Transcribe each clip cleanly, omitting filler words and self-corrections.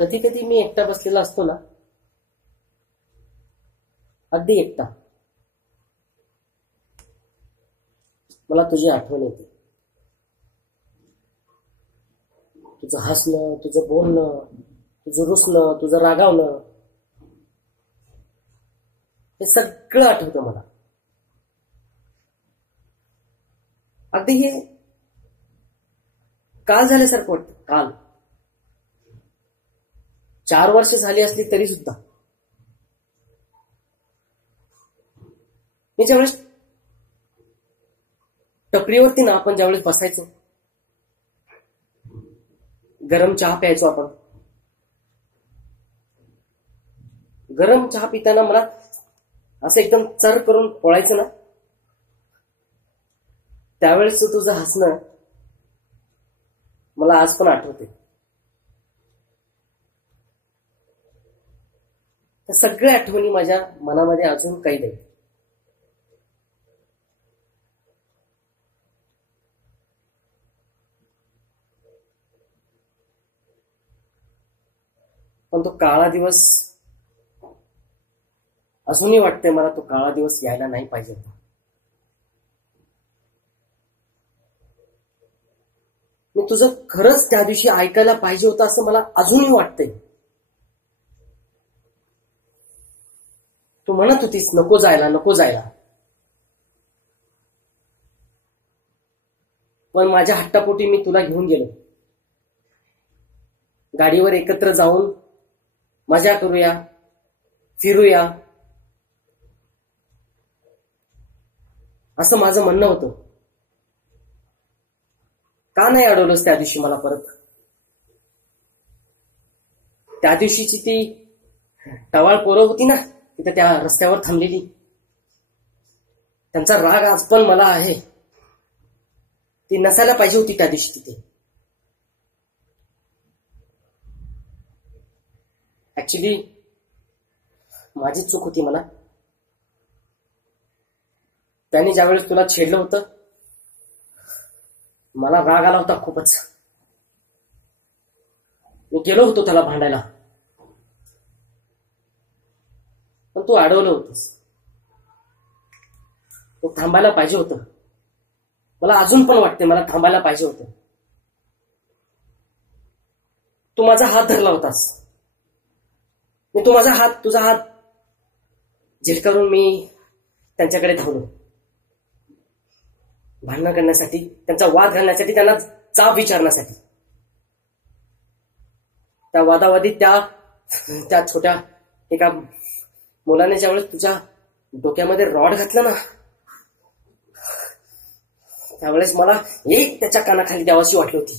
कधी कधी मी एकटा बसलेला असतो ना, अगदी एकटा, मला तुझी आठवण येते. तुझं हसणं, तुझं बोलणं, तुझं रुसणं, तुझं रागावणं, हे सगळं आठवतं मला. अगदी हे काल झाल्यासारखं वाटतं. काल 4 वर्ष झाली असली तरी सुद्धा मी ज्यावेळेस टपरीवरती ना, आपण ज्यावेळेस बसायचो, गरम चहा प्यायचो आपण. गरम चहा पिताना मला असं एकदम चर करून पळायचं ना, त्यावेळेस तुझं हसणं मला आज पण आठवते. त्या सगळ्या आठवणी माझ्या मनामध्ये अजून काही नाही. पण तो काळा दिवस अजूनही वाटतंय मला, तो काळा दिवस यायला नाही पाहिजे होता. मी तुझं खरंच त्या दिवशी ऐकायला पाहिजे होतं असं मला अजूनही वाटतंय. तू म्हणत होतीस नको जायला, नको जायला, पण माझ्या हट्टापोटी मी तुला घेऊन गेलो. गाडीवर एकत्र जाऊन मजा करूया, फिरूया, असं माझं म्हणणं होतं. का नाही अडवलंस त्या दिवशी मला परत? त्या दिवशीची ती टवाळ पोरं होती ना तिथे त्या रस्त्यावर थांबलेली, त्यांचा राग आज पण मला आहे. ती नसायला पाहिजे होती त्या दिवशी तिथे. ऍक्च्युली माझी चूक होती. मला त्याने ज्यावेळेस तुला छेडलं होतं, मला राग आला होता खूपच. मी गेलो होतो त्याला भांडायला, पण तू अडवलं होतंस. तो थांबायला पाहिजे होतं. मला अजून पण वाटते मला थांबायला पाहिजे होतं. तू माझा हात धरला होतास. मी तुझा हात झिडकारून मी त्यांच्याकडे धावलो, भांडणं करण्यासाठी, त्यांचा वाद घालण्यासाठी, त्यांना जाब विचारण्यासाठी. त्या वादावादीत त्या छोट्या एका मुलाने ज्यावेळेस तुझ्या डोक्यामध्ये रॉड घातलं ना, त्यावेळेस मला एक त्याच्या कानाखाली द्यावाशी वाटली होती.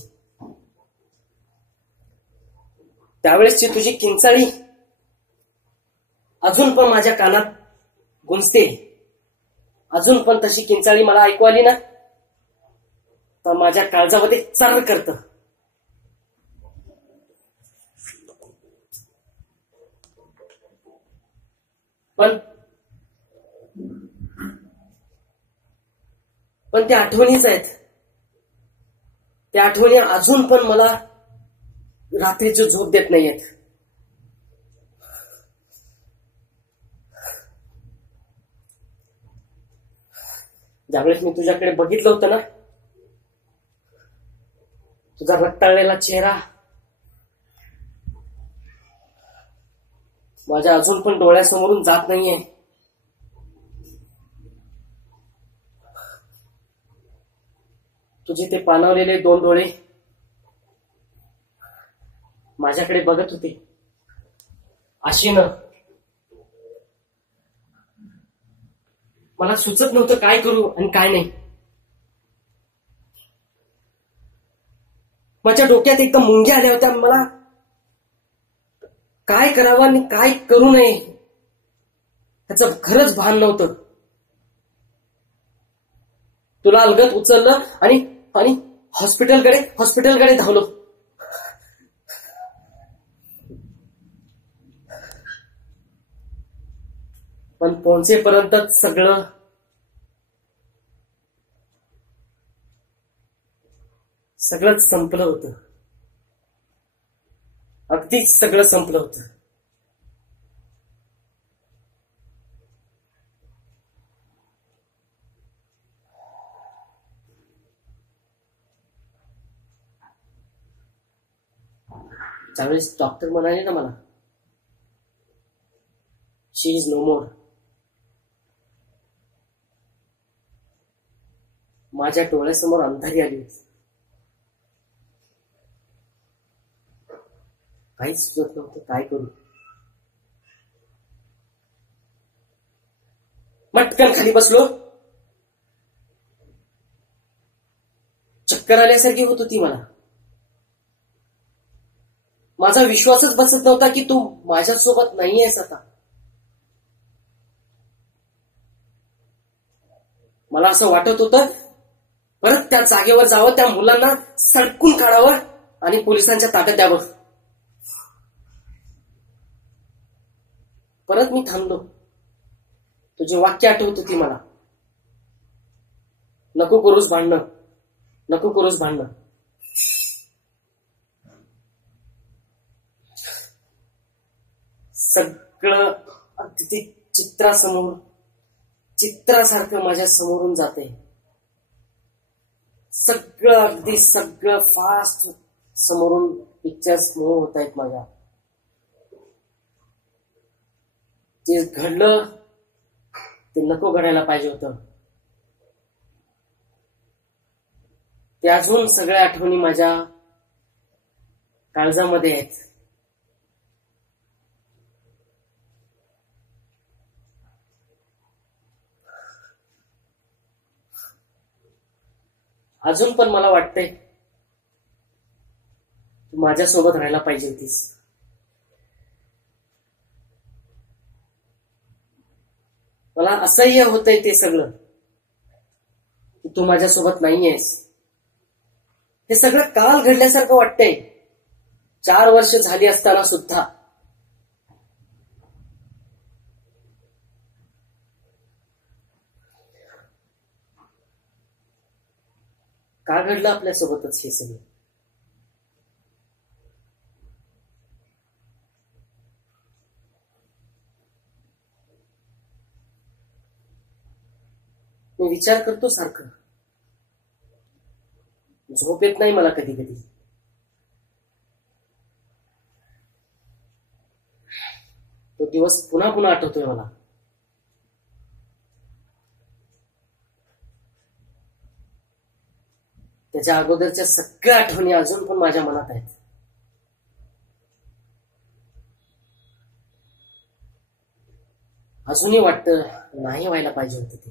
त्यावेळेसची तुझी किंचाळी अजून पण माझ्या कानात गुंजते. अजून पण तशी किंचाळी मला ऐकू आली ना, तर माझ्या काळजामध्ये चर्र करतं. पण त्या आठवणीच आहेत. त्या आठवणी अजून पण मला रात्रीची झोप देत नाहीयेत. ज्यावेळेस मी तुझ्याकडे बघितलं होतं ना, तुझा रक्ताळलेला चेहरा माझ्या अजून पण डोळ्यासमोरून जात नाहीये. तुझे ते पाणावलेले 2 डोळे माझ्याकडे बघत होते आशेनं. मला सुचत नव्हतं काय करू आणि काय नाही. माझ्या डोक्यात एकदम मुंग्या आल्या होत्या. मला काय करावं आणि काय करू नये त्याचं खरंच भान नव्हतं. तुला अलगद उचललं आणि हॉस्पिटलकडे धावलो. पण पोहोचेपर्यंत सगळंच संपलं होतं. अगदीच सगळं संपलं होतं. त्यावेळेस डॉक्टर म्हणाले ना मला, शी इज नो मोर. माझ्या डोळ्यासमोर अंधारी आली होती. काहीच सुचत नव्हतं काय करू. मटकन खाली बसलो. चक्कर आल्यासारखी होत होती मला. माझा विश्वासच बसत नव्हता की तू माझ्यासोबत नाहीयेस आता. मला असं वाटत होतं परत त्या जागेवर जावं, त्या मुलांना सडकून काढावं आणि पोलिसांच्या ताब्यात द्यावं. परत मी थांबलो. तुझे वाक्य आठवत होती मला, नको करूस भांडणं, नको करूस भांडणं. सगळं अगदी चित्रासारखं माझ्या समोरून जाते. सगळं फास्ट समोरून पिक्चर्स मूव्ह होत आहेत माझ्या. जे घडलं ते नको घडायला पाहिजे होतं. ते अजून सगळ्या आठवणी माझ्या काळजामध्ये आहेत. अजून पण मला वाटतंय तू माझ्यासोबत राहायला पाहिजे होतीस. मला असह्य होतंय ते सगळं की तू माझ्यासोबत नाहीयेस. हे सगळं काल घडल्यासारखं वाटतंय, 4 वर्ष झाली असताना सुद्धा. का घडलं आपल्यासोबतच हे सगळं? मी विचार करतो सारखं. झोप येत नाही मला कधी कधी. तो दिवस पुन्हा पुन्हा आठवतोय मला. त्याच्या अगोदरच्या सगळ्या आठवणी अजून पण माझ्या मनात आहेत. अजूनही वाटतं नाही व्हायला पाहिजे होतं ते.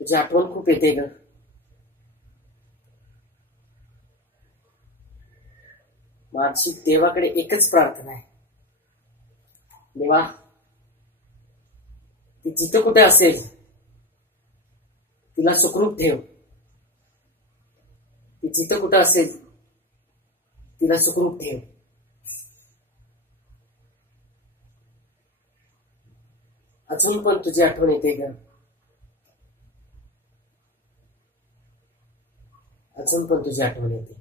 तुझी आठवण खूप येते ग. माझी देवाकडे एकच प्रार्थना आहे, देवा ती जिथं कुठे असेल तिला सुखरूप ठेव. ती जिथं कुठं असेल तिला सुखरूप ठेव. अजून पण तुझी आठवण येते ग. अजून पण तुझी आठवण येते.